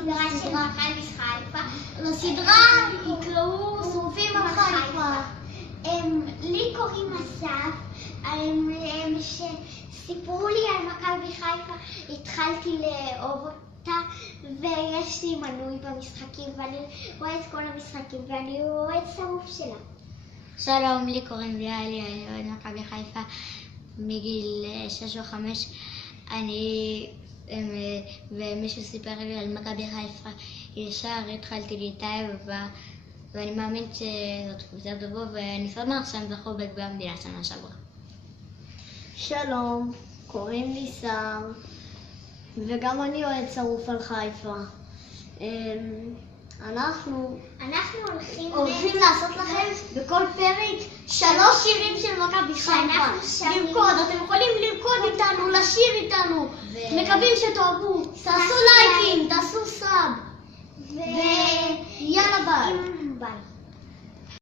סדרה של מכבי חיפה. לסדרה יקראו שרופים על חיפה. לי קוראים אסף, שסיפרו לי על מכבי חיפה, התחלתי לאהוב אותה, ויש לי מנוי במשחקים, ואני רואה את כל המשחקים, ואני רואה את שרוף שלה. שלום, לי קוראים ליאלי, אני אוהד מכבי חיפה מגיל 6 או 5. ומישהו סיפר לי על מכבי חיפה, ישר התחלתי להתאהב ואני מאמין שזאת קבוצה טובה, ואני שמח שהם זכו בגביע המדינה שנה שעברה. שלום, קוראים לי שר, וגם אני אוהד שרוף על חיפה. אנחנו הולכים לעשות לכם בכל פרק 3 שירים של מכבי חיפה. לרקוד, אתם יכולים לרקוד איתנו, לשיר איתנו. מקווים שתאהבו. תעשו לייקים, תעשו